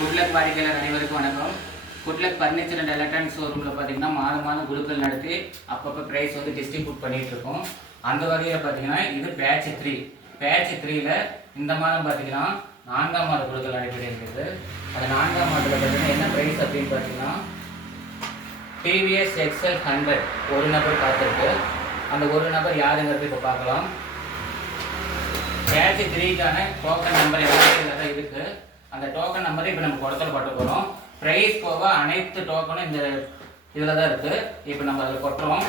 Good luck வாடிக்கையாளர் அனைவருக்கும் வணக்கம். குட்லக் ஃபர்னிச்சர் அண்ட் எலக்ட்ரானிக் ஷோரூமில் பார்த்தீங்கன்னா மாதம் குழுக்கள் நடத்தி அப்பப்போ ப்ரைஸ் வந்து டிஸ்ட்ரிபியூட் பண்ணிகிட்டு இருக்கோம். அந்த வகையில் பார்த்தீங்கன்னா இது பேட்ச் 3. பேட்ச் 3ல் இந்த மாதம் பார்த்தீங்கன்னா 4ஆம் மாத குழுக்கள் நடைபெற இருக்குது. அந்த 4ஆம் மாதத்தில் பார்த்தீங்கன்னா என்ன ப்ரைஸ் அப்படின்னு பார்த்தீங்கன்னா டிவிஎஸ் எக்ஸல் 100 ஒரு நபர் காத்திருக்கு. அந்த ஒரு நபர் யாருங்கிறது இப்போ பார்க்கலாம். பேட்ச் 3க்கான டோக்கன் நம்பர் எல்லாமே இதில் தான் இருக்குது. அந்த டோக்கன் நம்பரை இப்போ நம்ம கொடுத்தல் பட்டு போகிறோம். ப்ரைஸ் போக அனைத்து டோக்கனும் இந்த இதில் தான் இருக்குது. இப்போ நம்ம அதில் கொட்டுறோம்.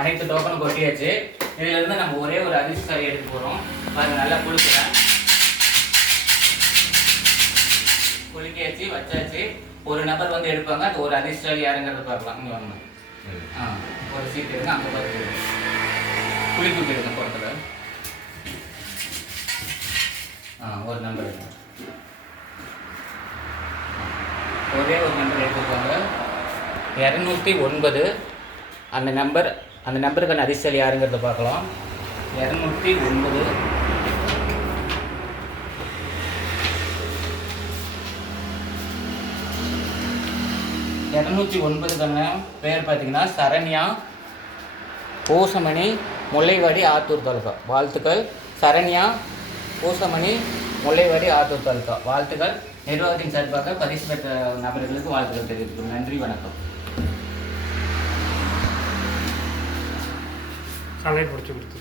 அனைத்து டோக்கனும் கொட்டியாச்சு. இதிலிருந்து நம்ம ஒரே ஒரு அதிர்ஷ்டசாலி எடுத்து போகிறோம். அது நல்லா குளிக்கிறேன். குளிக்காச்சு வச்சாச்சு. ஒரு நபர் வந்து எடுப்பாங்க. அது ஒரு அதிர்ஷ்டசாலி யாருங்கிறத பார்க்கலாம். இங்கே வாங்க. ஒரு சீட் எடுங்க. அங்கே பார்த்து குளிக்கு போயிருங்க பக்கத்தில். ஒரு நம்பர் எடுங்க. ஒரே ஒரு நம்பர் எடுத்துக்கோங்க. 209. அந்த நம்பருக்கான அதிர்ஷ்டசாலி யாருங்கிறத பார்க்கலாம். 209. பேர் பார்த்தீங்கன்னா சரண்யா, பூசமணி, முல்லைவாடி, ஆத்தூர் தாலுகா. வாழ்த்துக்கள். சரண்யா, பூசமணி, முல்லைவாடி, ஆத்தூர் தாலுகா. வாழ்த்துக்கள். நிர்வாகத்தின் சார்பாக பரிசு பெற்ற நபர்களுக்கு வாழ்த்துக்கள் தெரிவித்துக்கிறோம். நன்றி, வணக்கம். கலை பிடிச்சி கொடுத்து